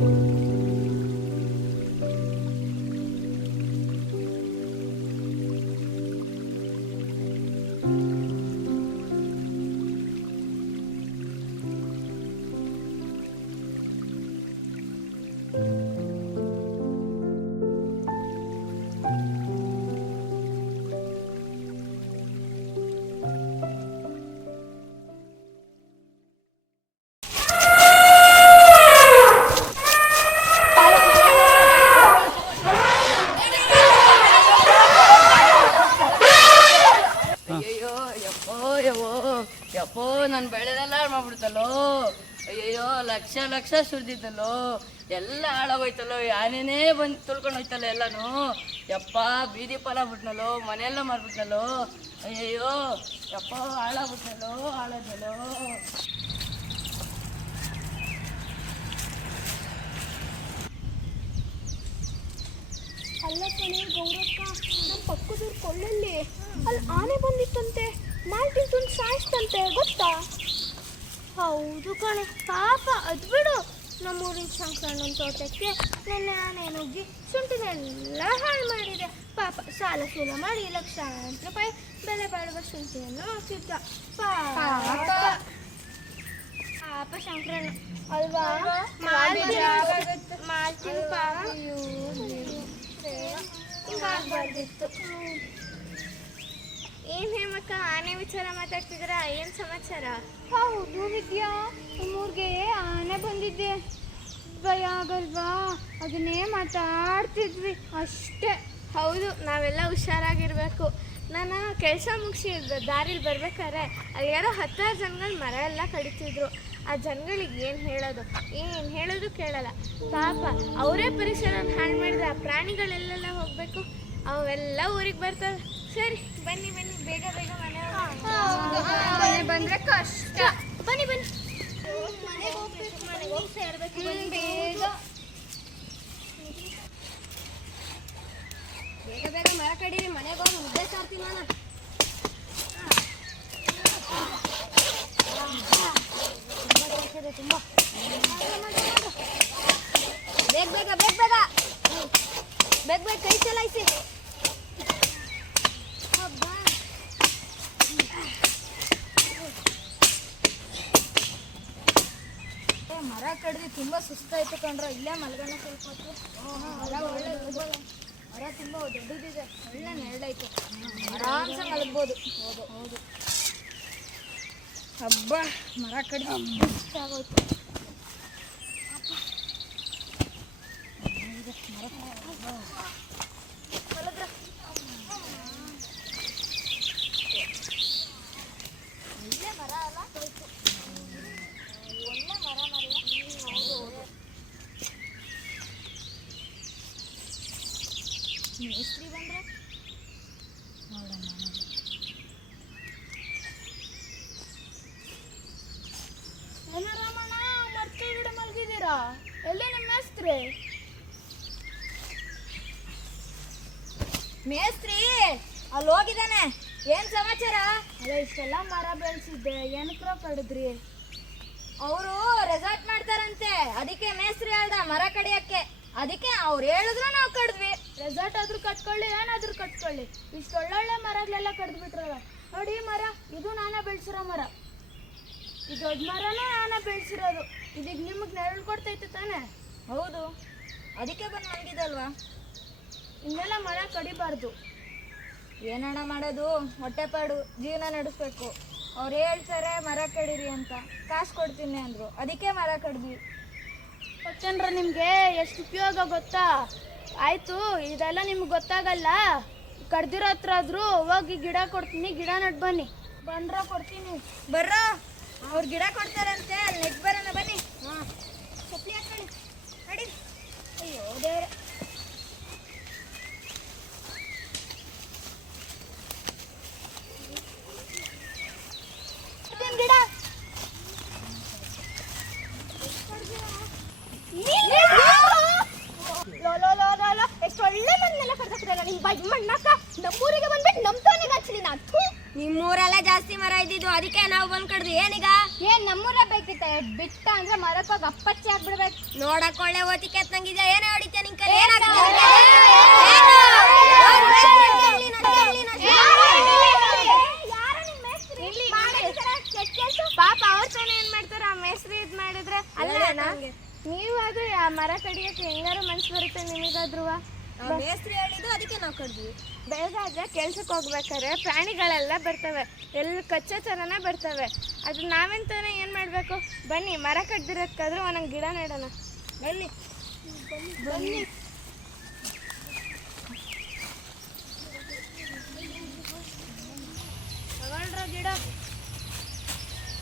ಅಯ್ಯಯ್ಯೋ ಲಕ್ಷ ಲಕ್ಷ ಸುರಿದಿದ್ದಲ್ಲೋ, ಎಲ್ಲ ಹಾಳಾಗೋಯ್ತಲ್ಲೋ ಯಾನೇನೇ ಬಂದು ತುಳ್ಕೊಂಡು ಹೋಯ್ತಲ್ಲ ಎಲ್ಲಾನು. ಯಪ್ಪ, ಬೀದಿ ಪಾಲ ಬಿಟ್ನಲ್ಲೋ, ಮನೆಯೆಲ್ಲ ಮಾಡ್ಬಿಟ್ನಲ್ಲೋ ಅಯ್ಯಯ್ಯೋ, ಯಪ್ಪ, ಹಾಳಾಗ್ಬಿಟ್ನಲ್ಲೋ ಹಾಳಾದಲ್ಲೋ ಅಲ್ಲ ಕಣೆ ಕೊಳ್ಳಲ್ಲಿ. ಅಲ್ಲಿ ಆನೆ ಬಂದಿತ್ತಂತೆ. ಮಾಲ್ಟಿನ್ ಸಾಯಿಸ್ತಂತೆ ಗೊತ್ತಾ? ಹೌದು ಕಣೆ. ಪಾಪ ಅದು ಬಿಡು. ನಮ್ಮೂರಿನ ಸಂಕ್ರಣ್ಣನ ತೋಟಕ್ಕೆ ನೆನ್ನೆ ನುಗ್ಗಿ ಶುಂಠಿನೆಲ್ಲ ಹಾಳು ಮಾಡಿದೆ. ಪಾಪ ಸಾಲ ಸೂಲ ಮಾಡಿ ಲಕ್ಷಾಂತರ ರೂಪಾಯಿ ಬೆಲೆ ಬಾಳುವ ಶುಂಠಿಯನ್ನು ಹಾಕಿದ್ದ. ಪಾಪ. ಪಾಪ. ಶಂಕರಣ್ಣ. ಅಲ್ವಾ? ಮಾಡ್ತೀನಿ ಪಾಪ. ಹಿಂಗಾಗ್ಬಾರ್ದಿತ್ತು. ಏನ್ ಹೇಮಕ್ಕ? ಆನೆ ವಿಚಾರ ಮಾತಾಡ್ತಿದ್ರ ಏನ್ ಸಮಾಚಾರ? ಹೌದು ವಿದ್ಯಾ ನಮ್ಮೂರ್ಗೆ ಆನೆ ಬಂದಿದ್ದೆ. ಭಯ ಆಗಲ್ವಾ? ಅದನ್ನೇ ಮಾತಾಡ್ತಿದ್ವಿ ಅಷ್ಟೇ. ಹೌದು ನಾವೆಲ್ಲ ಹುಷಾರಾಗಿರ್ಬೇಕು. ನಾನು ಕೆಲಸ ಮುಗಿಸಿ ದಾರಿಲಿ ಬರ್ಬೇಕಾದ್ರೆ ಅಲ್ಲಿ ಯಾರೋ ಹತ್ತಾರು ಜನಗಳು ಮರ ಎಲ್ಲ ಕಡಿತಿದ್ರು. ಆ ಜನಗಳಿಗೆ ಏನು ಹೇಳೋದು? ಏನು ಹೇಳೋದು ಕೇಳಲ್ಲ. ಪಾಪ ಅವರೇ ಪರಿಸರನ ಹಾಳು ಮಾಡಿದ್ರೆ ಆ ಪ್ರಾಣಿಗಳೆಲ್ಲೆಲ್ಲ ಹೋಗಬೇಕು? ಅವೆಲ್ಲ ಊರಿಗೆ ಬರ್ತವೆ. ಸರಿ ಬನ್ನಿ ಬನ್ನಿ ಬೇಗ ಬೇಗ ಮನೆ ಬನ್ನಿ ಬಂದ್ರೆ ಕಷ್ಟ. ಬನ್ನಿ ಬನ್ನಿ ಮನೆಗೆ ಹೋಗ್ಬೇಕು ಮನೆಗೆ ಹೋಗಿ ಸೇರ್ಬೇಕು ಬನ್ನಿ ಬೇಗ ಬೇಗ ಬೇಗ ಮರ ಕಡೀರಿ ಮನೆಗೆ ಹೋಗಿ ಮುದ್ದೆ ಸಾರ್ತೀನಿ ನಾನು ತುಂಬ ಬೇಗ ಬೇಗ ಬೇಗ ಬೇಗ ಬೇಗ ಬೇಗ ಕೈ ಚಲಾಯಿಸಿ ಮರ ಕಡ್ದು ತುಂಬಾ ಸುಸ್ತಾಯ್ತು ಕಣ್ರ. ಇಲ್ಲೇ ಮಲ್ಗಣ ಸ್ವಲ್ಪ ಮರ. ಮರ ತುಂಬಾ ದೊಡ್ಡದಿದೆ. ಒಳ್ಳೆ ನೆರಳೈತೆ ಆರಾಮ್ಸೆ ಮಲಗ್ಬೋದು. ಹೌದು ಹೌದು. ಹಬ್ಬ ಮರ ಕಡ್ದು ಇಷ್ಟ ಆಗೋಯ್ತು ಮಲಗ್ರ. ಒಳ್ಳೆ ಮರ ಅಲ್ಲ ಒಳ್ಳೆ ಮರ ಮರ ಮೇಸ್ತ್ರಿ ಬಂದ್ರೆ? ರಾಮಣ್ಣ ಮತ್ತೆ ಗಿಡ ಮಲಗಿದ್ದೀರಾ? ಎಲ್ಲಿ ಮೇಸ್ತ್ರಿ? ಅಲ್ಲಿ ಹೋಗಿದ್ದಾನೆ. ಏನು ಸಮಾಚಾರ? ಅಲ್ಲ, ಇಷ್ಟೆಲ್ಲ ಮರ ಬೆಳೆಸಿದ್ದೆ. ಏನಕ್ರ ಕಡಿದ್ರಿ. ಅವರು ರೆಸಾರ್ಟ್ ಮಾಡ್ತಾರಂತೆ. ಅದಕ್ಕೆ ಮೇಸ್ತ್ರಿ ಹೇಳ್ದ ಮರ ಕಡಿಯಕ್ಕೆ. ಅದಕ್ಕೆ ಅವ್ರು ಹೇಳಿದ್ರು ನಾವು ಕಡಿದ್ವಿ. ರೆಸಾರ್ಟ್ ಆದ್ರೂ ಕಟ್ಕೊಳ್ಳಿ, ಏನಾದ್ರೂ ಕಟ್ಕೊಳ್ಳಿ. ಇಷ್ಟು ಒಳ್ಳೊಳ್ಳೆ ಮರಗಳೆಲ್ಲ ಕಡ್ದು ಬಿಟ್ರಲ್ಲ ನೋಡಿ ಮರ, ಇದು ನಾನೇ ಬೆಳೆಸಿರೋ ಮರ. ಈ ದೊಡ್ಡ ಮರನೂ ನಾನೇ ಬೆಳೆಸಿರೋದು. ಇದೀಗ ನಿಮಗೆ ನೆರಳು ಕೊಡ್ತೈತೆ ತಾನೇ? ಹೌದು. ಅದಕ್ಕೆ ಬಂದು ಮಲಗಿದಲ್ವಾ ಇನ್ನೆಲ್ಲ ಮರ ಕಡಿಬಾರ್ದು. ಏನಣ ಮಾಡೋದು? ಹೊಟ್ಟೆಪಾಡು ಜೀವನ ನಡೆಸ್ಬೇಕು. ಅವ್ರು ಹೇಳ್ತಾರೆ ಮರ ಕಡೀರಿ ಅಂತ. ಕಾಸು ಕೊಡ್ತೀನಿ ಅಂದರು. ಅದಕ್ಕೆ ಮರ ಕಡ್ದ್ವಿ. ಗೊತ್ತೇನ್ರ ನಿಮಗೆ ಎಷ್ಟು ಉಪಯೋಗ ಗೊತ್ತಾ? ಆಯಿತು, ಇದೆಲ್ಲ ನಿಮ್ಗೆ ಗೊತ್ತಾಗಲ್ಲ. ಕಡ್ದಿರೋ ಹತ್ರ ಆದರೂ ಹೋಗಿ ಗಿಡ ಕೊಡ್ತೀನಿ. ಗಿಡ ನಟ್ ಬನ್ನಿ. ಬಂದ್ರ ಕೊಡ್ತೀನಿ. ಬರ್ರ? ಅವ್ರು ಗಿಡ ಕೊಡ್ತಾರಂತೆ. ಅಲ್ಲಿ ನೆಟ್ ಬರೋಣ ಬನ್ನಿ. ಹಾಂ. ಸಪ್ಲಿ ಹಾಕೊಳ್ಳಿ. ಅಯ್ಯೋ, ದೇವ್ರೆ ಗಿಡ ಎಷ್ಟು ಒಳ್ಳೆ ಮಣ್ಣೆಲ್ಲ ಕಡ್ದಾಕ್ತಿರಲ್ಲ ನಿಮ್ಮ ಬಜ್ ಮಣ್ಣಾಕ ನಮ್ಮೂರಿಗೆ ಬಂದ್ಬಿಟ್ಟು ನಮ್ಮ ತೋನಿಗೆ ಹಚ್ಚಲಿ ನಾನು ನಿಮ್ಮೂರೆಲ್ಲ ಜಾಸ್ತಿ ಮರ ಇದ್ದಿದ್ದು ಅದಕ್ಕೆ ನಾವು ಬಂದ್ ಕಡ್ದು ಏನೀಗ? ಏನ್ ನಮ್ಮೂರ ಬೇಕಿತ್ತ? ಬಿಟ್ಟ ಅಂದ್ರೆ ಮರಕ್ ಹೋಗಿ ಅಪ್ಪಚ್ಚಿ ಆಗ್ಬಿಡ್ಬೇಕು. ನೋಡಕ್ ಒಳ್ಳೆ ಓತಿಕೆ ಎತ್ತಂಗಿದೆ ಏನೇ ಹೊಡಿತೀಯ ನಿನ್ ಕೈ ಪಾಪ ಅವ್ರ ತಾನೇ ಏನ್ ಮಾಡ್ತಾರ? ಆ ಮೇಸ್ತ್ರಿ ಇದ್ ಮಾಡಿದ್ರೆ ಅಲ್ಲ ನೀವಾದ್ರೂ ಆ ಮರ ಕಡಿಯಕ್ಕೆ ಹೆಂಗಾರು ಮನ್ಸು ಬರುತ್ತೆ ನಿಮಗಾದ್ರೂ ಮೇಸ್ತ್ರಿ ಹೇಳಿದ್ದು ಅದಕ್ಕೆ ನಾವು ಕಡ್ದ್ವಿ ಬೆಳಗಾದ್ರೆ ಕೆಲ್ಸಕ್ಕೆ ಹೋಗ್ಬೇಕಾದ್ರೆ ಪ್ರಾಣಿಗಳೆಲ್ಲ ಬರ್ತವೆ. ಎಲ್ಲ ಕಚ್ಚಾ ಥರನೇ ಬರ್ತವೆ. ಅದು ನಾವೆಂತಾನೆ ಏನು ಮಾಡಬೇಕು? ಬನ್ನಿ ಮರ ಕಡ್ದಿರೋದ್ಕಾದ್ರೂ ಒಂದೊಂದು ಗಿಡ ನೆಡೋಣ. ಬನ್ನಿ. ಬನ್ನಿ. ತಗೊಳ್ರ ಗಿಡ.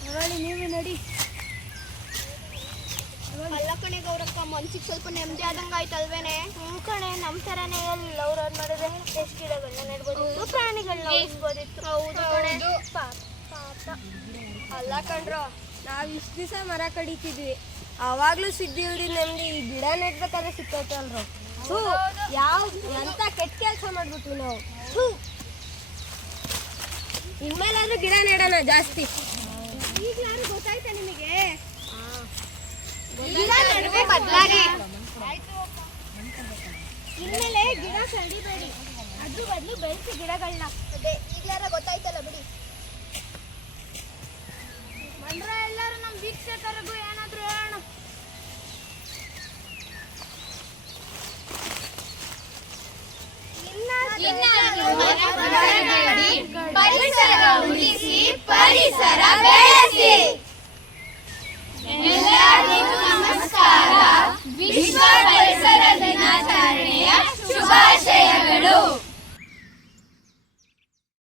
ತಗೊಳ್ಳಿ ನೀವು ನಡಿ. ಕಣೆ ಗೌರಕ್ಕ ಮನ್ಸಿಗೆ ಸ್ವಲ್ಪ ನೆಮ್ಮದಿ ಆದಂಗೆ ಆಯ್ತಲ್ವೇನೆ ಹ್ಞೂ ಕಣೆ ನಮ್ಮ ಥರನೇ ಎಲ್ಲ ಅವ್ರು ಅವ್ರು ಮಾಡಿದ್ರೆ ಎಷ್ಟು ಗಿಡಗಳನ್ನ ನೆಡ್ಬೋದಿತ್ತು ಪ್ರಾಣಿಗಳನ್ನ ಉಳಿಸ್ಬೋದಿತ್ತು. ಹೌದು ಕಣೆ. ಅಲ್ಲ ಕಣ್ರೋ ನಾವು ಇಷ್ಟು ದಿವಸ ಮರ ಕಡಿತಿದ್ವಿ. ಅವಾಗ್ಲೂ ಸಿದ್ಧಿಲ್ದಿ ನಮ್ದು ಈ ಗಿಡ ನೆಡ್ಬೇಕಾದ್ರೆ ಸಿಕ್ಕೈತಲ್ರು ಹ್ಞೂ ಯಾವ ಎಂತ ಕೆಟ್ಟ ಕೆಲಸ ಮಾಡ್ಬಿಟ್ವಿ ನಾವು. ಹ್ಞೂ ಇನ್ಮೇಲಾದ್ರೂ ಗಿಡ ನೆಡೋಣ ಜಾಸ್ತಿ. ಗಿಡ ನಡುವೆ ಬದಲಾಗಿ. ಇನ್ಮೇಲೆ ಗಿಡ ಸಡಿಬೇಡಿ. ಅದ್ರ ಬದಲು ಬೆಳೆಸಿ ಗಿಡಗಳನ್ನ ಅದೇ ಈಗಲಾರ ಗೊತ್ತಾಯ್ತಲ್ಲ ಬಿಡಿ. ಬಂದ್ರ ಎಲ್ಲರೂ ನಮ್ಮ ವೀಕ್ಷಕರಿಗೂ ಏನಾದರೂ ಹೇಳೋಣ. ಪರಿಸರ ಉಳಿಸಿ ಪರಿಸರ ಬೆಳೆಸಿ. శుభాశయములు